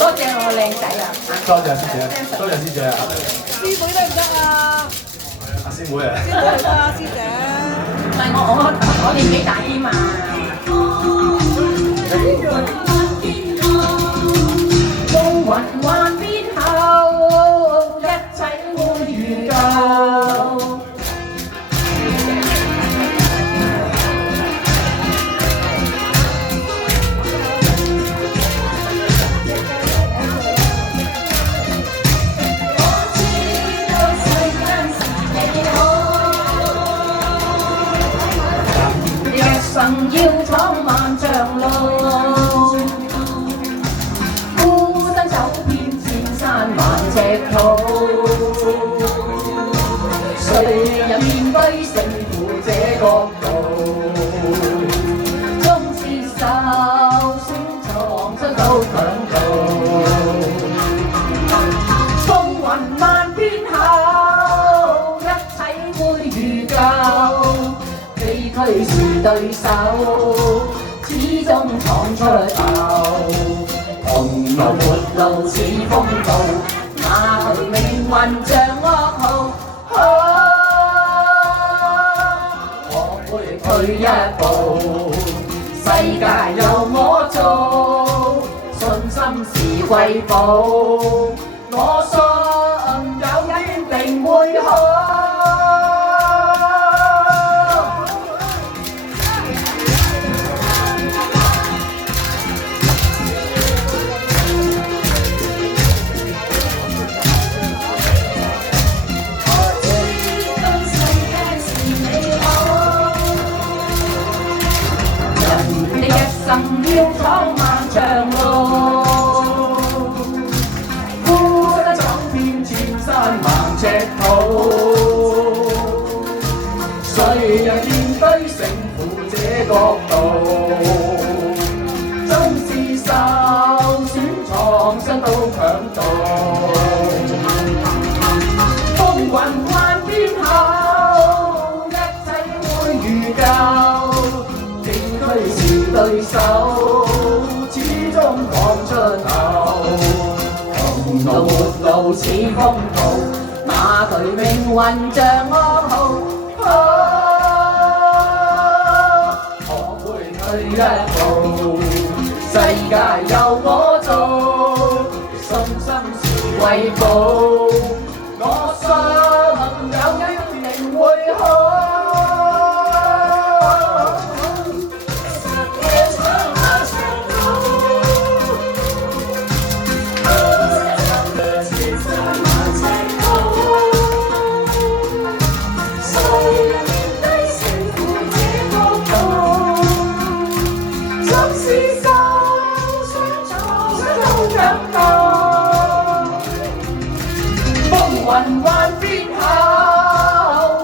多謝我靚仔啊！多謝師姐，多謝師姐啊！師妹得唔得啊？阿師妹啊！師妹得啊，師姐。唔係我年紀大啲嘛。風雲幻變後，一切會如舊。人生要闖漫長路，孤身走遍千山萬尺途，誰人面對勝負這角度？縱是受損創傷都強渡，風雲萬變後，一切會如舊。崎嶇是對手，始終闖出頭。紅路沒路似風暴，哪去命運像噩耗？我會退一步，世界由我做，信心是瑰寶，我信有一天定會好。要闖漫長路，孤身走遍千山萬尺途，誰人面對勝負這角度？縱是受損創傷都強渡，風雲幻變後，一切會如舊。是對手，始終闖出頭。紅路沒路似風暴，哪懼命運像噩耗？我會退一步，世界由我做，信心是瑰寶，我信有一定會好。風雲幻變後，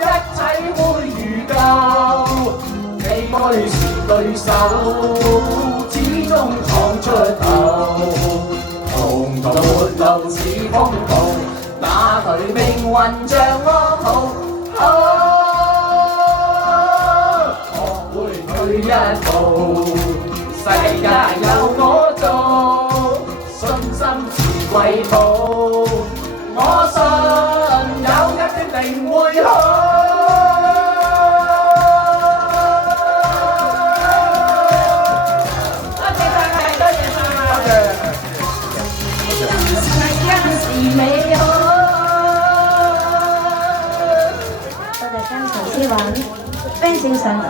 一切會如舊。崎嶇是對手，始終闖出頭。紅途沒路似風暴，哪懼命運像噩耗？我會退一步，世界由我做，信心是瑰寶。我信有一天定會好。多謝晒，多謝晒。大家是美好。多謝跟陳思韻 fans 上台。